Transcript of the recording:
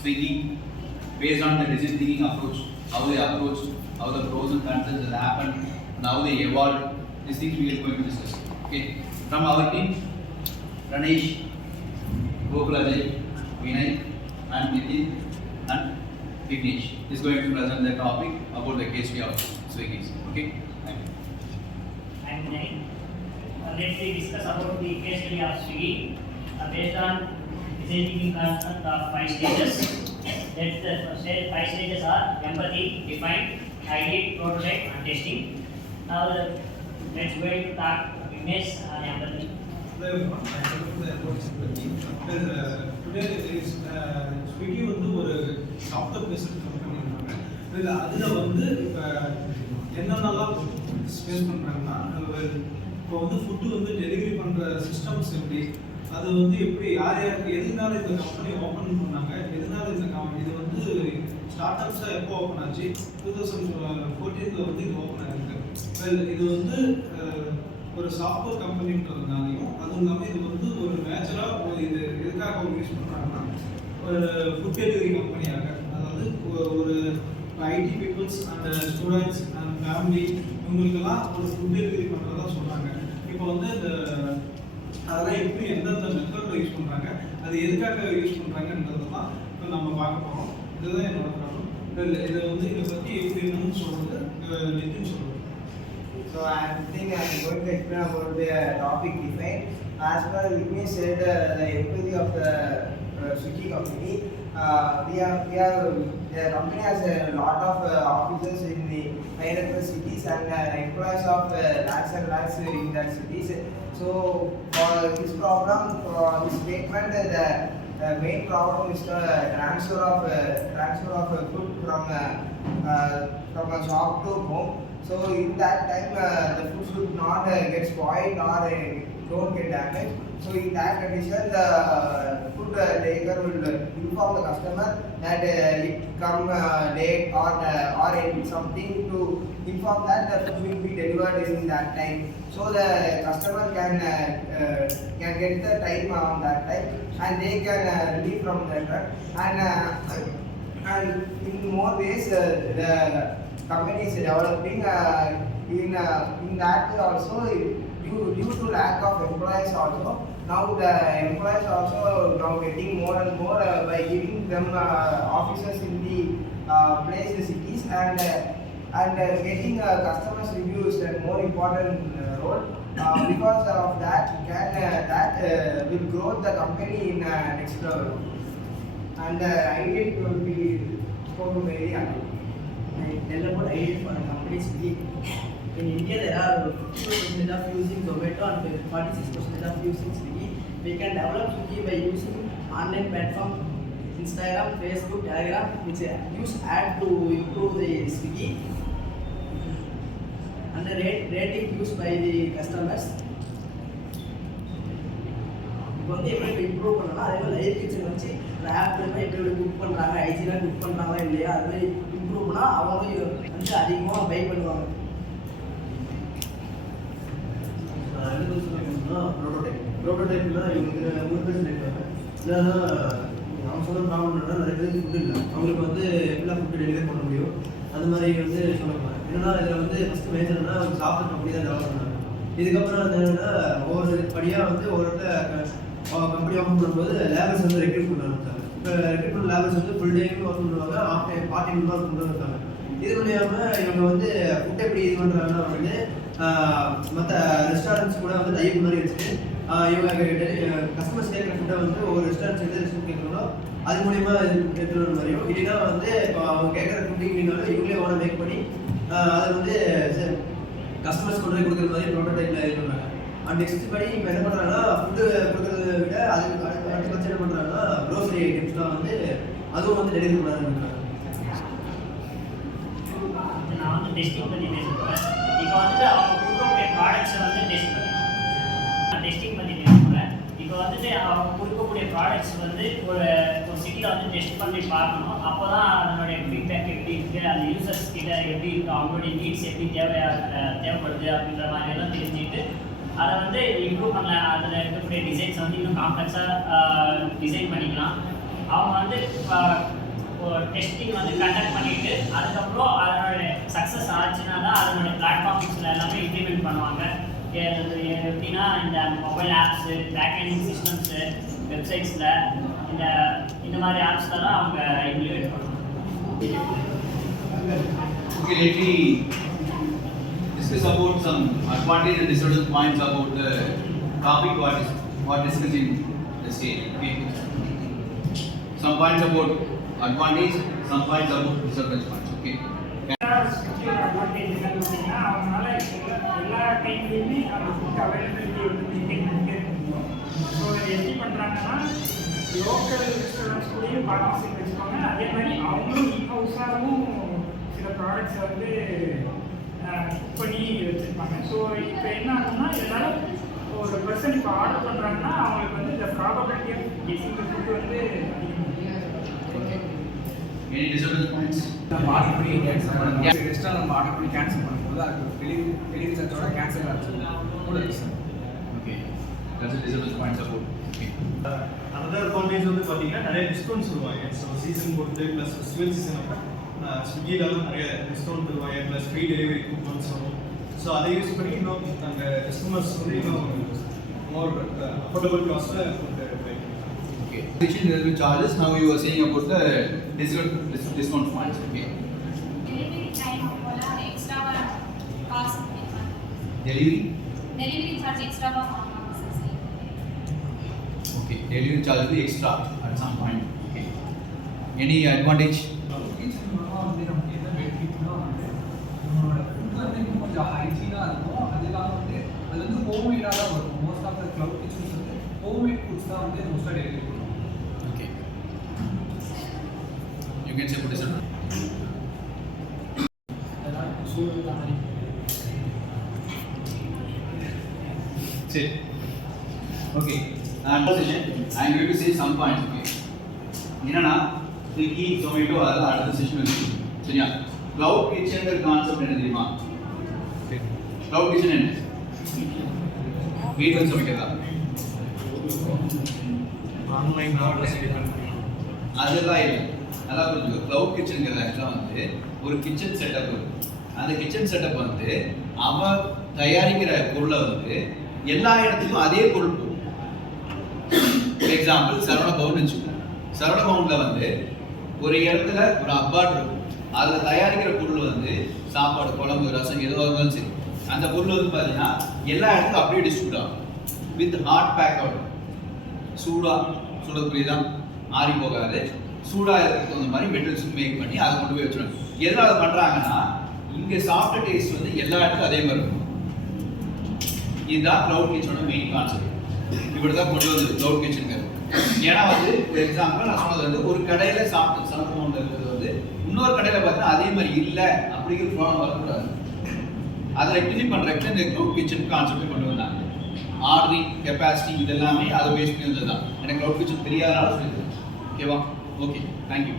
Swiggy, based on the decision thinking approach, how they approach, how the pros and cons that happen, and how they evolve. These things we are going to discuss. Okay. From our team, Ranesh, Gokul, Vinay, and Nitin, and Vignesh is going to present the topic about the case of Swiggy. Okay. Thank you. I'm Vinay. Let's discuss about the case study of Swiggy based on design thinking concept of 5 stages. That's the first stage. 5 stages are empathy, define, ideate, prototype, and testing. Now let's go to talk Vignesh on empathy. Hello everyone, I am the employee empathy. Today is Swiggy வந்து ஒரு software based company. அதில் வந்து இப்போ என்னென்னலாம் face பண்ணுறாங்கன்னா இப்போ வந்து food வந்து டெலிவரி பண்ணுற சிஸ்டம்ஸ் எப்படி, அது வந்து எப்படி யார் யாருக்கு எதனால இந்த கம்பெனி ஓப்பன் பண்ணாங்க, எதனால இந்த இது வந்து ஸ்டார்ட் அப்ஸாக எப்போ ஓப்பன் ஆச்சு, 2014 வந்து இது ஓப்பன் ஆகிருக்கு. இது வந்து ஒரு சாஃப்ட்வேர் கம்பெனின்றதுனாலையும் அதுவும் இல்லாமல் இது வந்து ஒரு நேச்சுராக இது எதுக்காக யூஸ் பண்ணுறாங்கன்னா ஒரு ஃபுட் டெலிவரி கம்பெனியாக, அதாவது ஒரு IT peoples and students and family இவங்களுக்கெல்லாம் ஒரு ஃபுட் டெலிவரி பண்ணுறதா சொல்கிறாங்க. இப்போ வந்து இந்த அதெல்லாம் எப்படி எந்தெந்த மெத்தடில் யூஸ் பண்ணுறாங்க, அது எதுக்காக யூஸ் பண்ணுறாங்கன்றது தான் இப்போ நம்ம பார்க்க போகிறோம். இதுதான் என்னோட ப்ராப்ளம். இதை வந்து இதை பற்றி எப்படி என்னன்னு சொல்கிறது நிதின் சொல்கிறது. So I think I am going to explain about the topic define. As per Vignesh said, the empathy of the Swiggy company. The company has a lot of offices in the 500 cities and employees of lakhs and lakhs in that cities. So for this problem, for this statement, the main problem is the transfer of food from a shop to home. So in that time, the food should not get spoiled or don't get damaged. So in that condition, the food taker will inform the customer that it come late or something to inform that the food will be delivered in that time. So the customer can get the time on that time and they can leave from the truck. And in more ways, the company is developing in that also due to lack of employees also. Now the employees also now getting more and more by giving them offices in the places cities and getting customers reviews and more important role. Because of that will grow the company in next level. And the idea will be spoken very hard. I tell about ideas for a company Swiggy. In India, there are 52% of using Zomato and 46% of using Swiggy. We can develop Swiggy by using online platform, Instagram, Facebook, Telegram, which use ad to improve the Swiggy and the rating used by the customers. இப்போ வந்து எப்படி improve பண்ணலாம், அதே மாதிரி live kitchen வச்சு app எப்படி book பண்ணுறாங்க, ஐஜிலாம் book பண்ணுறாங்களா இல்லையா, அது மாதிரி இம்ப்ரூவ் பண்ணால் அவங்களும் வந்து அதிகமாக பை பண்ணுவாங்க. ப்ரோட்டோடைப்னா இவங்களுக்கு 3 பேர் இருக்காங்க. இல்லைன்னா அவங்க சொன்ன ப்ராப்ளம் என்னன்னா நிறைய பேருக்கு ஃபுட் இல்லை, அவங்களுக்கு வந்து எப்படிலாம் ஃபுட்டு டெலிவரி பண்ண முடியும் அந்த மாதிரி வந்து சொல்லுவாங்க. என்னன்னா இதில் வந்து ஃபஸ்ட்டு மேஜர்னா அவங்க சாஃப்ட்வேர் கம்பெனி தான் டெவலப் பண்ணாங்க. இதுக்கப்புறம் வந்து என்னென்னா ஒவ்வொரு படியாக வந்து ஒவ்வொரு கம்பெனி ஓப்பன் பண்ணும்போது லேபர்ஸ் வந்து ரெக்ரூட் பண்ண ஆரம்பிச்சாங்க. இப்போ ரெக்ரூட் பண்ண லேபர்ஸ் வந்து ஃபுல் டைம் ஒர்க் பண்ணுவாங்க, off time part time work பண்ணுறது இருக்காங்க. இது மூலியமாக இவங்க வந்து ஃபுட் எப்படி இது பண்ணுறாங்கன்னா வந்து மற்ற ரெஸ்டாரண்ட்ஸ் கூட வந்து டைப் மாதிரி வச்சுட்டு இவங்க கஸ்டமர்ஸ் கேட்குற ஃபுட்டை வந்து ஒரு ரெஸ்டாரண்ட்ஸ் எந்த ரெஸ்டாரண்ட் கேட்குறாங்களோ அது மூலியமா எடுத்துகிட்டு வர மாதிரியும், இல்லைன்னா வந்து இப்போ அவங்க கேட்குற ஃபுட்டு இல்லைனாலும் இவங்களே ஓன மேக் பண்ணி அதை வந்து கஸ்டமர்ஸ் கொண்டு போய் கொடுக்குற மாதிரி ப்ரோட்டோடைப்பில் இது பண்ணுறாங்க. அண்ட் நெக்ஸ்ட் படி இப்போ என்ன பண்ணுறாங்கன்னா ஃபுட்டு கொடுக்குறத விட அதுக்கு அடுத்த பட்சம் என்ன பண்ணுறாங்கன்னா க்ரோசரி ஐட்டம்ஸ்லாம் வந்து அதுவும் வந்து டெலிவரி பண்ண ஆரம்பிக்கிறாங்க. நான் வந்து டெஸ்டிங் பற்றி பேச போகிறேன். இப்போ வந்துட்டு அவங்க கொடுக்கக்கூடிய ப்ராடக்ட்ஸை வந்து டெஸ்டிங் பண்ணி பேச போகிறேன். இப்போ வந்துட்டு அவங்க கொடுக்கக்கூடிய ப்ராடக்ட்ஸ் வந்து ஒரு சிட்டியில் வந்து டெஸ்ட் பண்ணி பார்க்கணும். அப்போ தான் அதனுடைய ஃபீட்பேக் எப்படி இருக்குது, அந்த யூசர்ஸ் கிட்ட எப்படி இருக்குது, அவங்களுடைய நீட்ஸ் எப்படி தேவைப்படுது அப்படின்ற மாதிரியெல்லாம் தெரிஞ்சுக்கிட்டு அதை வந்து இம்ப்ரூவ் பண்ணலாம். அதில் இருக்கக்கூடிய டிசைன்ஸ் வந்து இன்னும் காம்ப்ளெக்ஸாக டிசைன் பண்ணிக்கலாம். அவங்க வந்து டெஸ்டிங் வந்து கண்டக்ட் பண்ணிட்டு அதுக்கப்புறம் அதனோட சக்ஸஸ் ஆச்சுன்னா தான் அதனோட பிளாட்ஃபார்ம்ஸில் எல்லாமே இம்ப்ளிமெண்ட் பண்ணுவாங்க. எப்படின்னா இந்த மொபைல் ஆப்ஸு, பேக்எண்ட் சிஸ்டம்ஸு, வெப்சைட்ஸில் இந்த மாதிரி ஆப்ஸில் தான் அவங்க இம்ப்ளிமெண்ட் பண்ணுவாங்க. Okay, let me discuss about some advantage and disadvantage points about the topic what discussed in the stage. Okay. Some points about advantage, some points about disadvantage points. Okay. Advantage என்னன்னு பார்த்தீங்கன்னா அவங்களால எல்லா டைம்லையுமே அந்த food availability வந்து maintain பண்ணிட்டே இருக்க முடியும். So இதை எப்படி பண்ணுறாங்கன்னா லோக்கல் ரெஸ்டாரண்ட்ஸ் கூடயும் பார்ட்னர்ஷிப் வச்சுக்கோங்க. அதே மாதிரி அவங்களும் இன்ஹவுஸாகவும் சில ப்ராடக்ட்ஸை வந்து குக் பண்ணி வச்சுருப்பாங்க. ஸோ இப்போ என்ன ஆகும்னா இதனால் ஒரு பர்சன் இப்போ ஆர்டர் பண்ணுறாங்கன்னா அவங்களுக்கு வந்து இந்த probability of getting the food வந்து Any disadvantage points? நம்ம ஆர்டர் பண்ணி கேன்சல் பண்ணுவோம். ரெஸ்டாரண்ட் நம்ம ஆர்டர் பண்ணி கேன்சல் பண்ணும்போது அது டெலிவரி சார்ஜோட கேன்சல் ஆச்சு கூட இருக்கு sir. Okay. That's the disadvantage points about. Okay. another advantage வந்து பாத்தீங்கன்னா நிறைய டிஸ்கவுண்ட்ஸ் தருவாங்க. ஸோ சீசன் பொறுத்து ப்ளஸ் ஃபெஸ்டிவல் சீசன் அப்போ ஸ்விக்கிலலாம் நிறைய டிஸ்கவுண்ட் தருவாங்க, ப்ளஸ் ஃப்ரீ டெலிவரி கூப்பன்ஸ் வரும். ஸோ அதை யூஸ் பண்ணி இன்னும் நாங்கள் கஸ்டமர்ஸ் வந்து இன்னும் மோர் அஃபோர்டபுள் காஸ்ட்டில் food Okay. Addition there will be charges. Now you are saying about the discount points. Okay. Delivery time போல extra cost pay பண்ணணும். Delivery. Delivery charge extra வாங்குவாங்க sir. Okay. Delivery charge will be extra at some point. Okay. Any advantage? Kitchen மூலமாக வந்து நமக்கு என்ன பெனிஃபிட்னா வந்து நம்மளோட food வந்து இன்னும் கொஞ்சம் ஹைஜீனாக இருக்கும். அது இல்லாமல் வந்து அது வந்து ஹோம்மேடாக தான் வரும். Most of the cloud kitchens வந்து ஹோம்மேட் ஃபுட்ஸ் தான் வந்து மோஸ்ட்டாக டெலிவரி பண்ணுவோம். Okay. You can say about disadvantage. அதெல்லாம் சூழ்நிலை மாதிரி Say. Okay. And I am going to say some points. Okay. என்னன்னா ஸ்விக்கி ஜொமேட்டோ அதெல்லாம் அடுத்த செஷன் இருக்கு. சரியா? கிளவுட் கிச்சன்ங்கிற கான்செப்ட் என்ன தெரியுமா? கிளவுட் கிச்சன் என்ன? வீட்டில் சமைக்கிறதா? ஆன்லைன் ஆர்டர்ஸ் டிபெண்ட் அதெல்லாம் இல்லை. நல்லா புரிஞ்சுக்கோ. கிளவுட் கிச்சனுங்கிறது ஆக்சுவலாக வந்து ஒரு கிச்சன் செட்டப் இருக்கு. அந்த கிச்சன் செட்டப் வந்து அவன் தயாரிக்கிற பொருளை வந்து எல்லா இடத்துக்கும் அதே பொருள் போகும். ஃபார் எக்ஸாம்பிள் சரவண பவன் வச்சுக்கோங்க. சரவண பவனில் வந்து ஒரு இடத்துல ஒரு அப்பார்ட் இருக்கும். அதில் தயாரிக்கிற பொருள் வந்து சாப்பாடு, குழம்பு, ரசம் எதுவாக இருந்தாலும் சரி, அந்த பொருள் வந்து பார்த்தீங்கன்னா எல்லா இடத்துக்கும் அப்படியே டிஸ்ட்ரிபியூட் ஆகும். வித் ஹாட் பேக் அவுட், சூடாக புரியுதா, ஆறி போகாது, சூடாக இருக்கிறதுக்கு தகுந்த மாதிரி மெட்டீரியல்ஸ் மேக் பண்ணி அதை கொண்டு போய் வச்சுருவாங்க. எதில் அதை பண்ணுறாங்கன்னா இங்கே சாஃப்ட் டேஸ்ட் வந்து எல்லா இடத்துக்கும் அதே மாதிரி இருக்கும். இதுதான் கிளவுட் கிச்சனோட மெயின் கான்செப்ட். இப்படி தான் கொண்டு வந்து கிளவுட் கிச்சனுங்கிறது. ஏன்னா வந்து ஒரு எக்ஸாம்பிள் நான் சொன்னது வந்து ஒரு கடையில் சாப்பிட்டு சமூகம் இருக்கிறது வந்து இன்னொரு கடையில் பார்த்தீங்கன்னா அதே மாதிரி இல்லை அப்படிங்கிற ப்ராப்ளம் வரக்கூடாது. அதை ரெக்டிஃபை பண்ணுறதுக்கு இந்த கிளவுட் கிச்சன் கான்செப்ட் கொண்டு வந்தாங்க. ஆர்டரிங் கெப்பாசிட்டி இதெல்லாமே அதை பேஸ் பண்ணி வந்தது தான். எனக்கு கிளவுட் கிச்சன் தெரியாதனால சொல்லியிருக்கேன். ஓகேவா? Okay, thank you.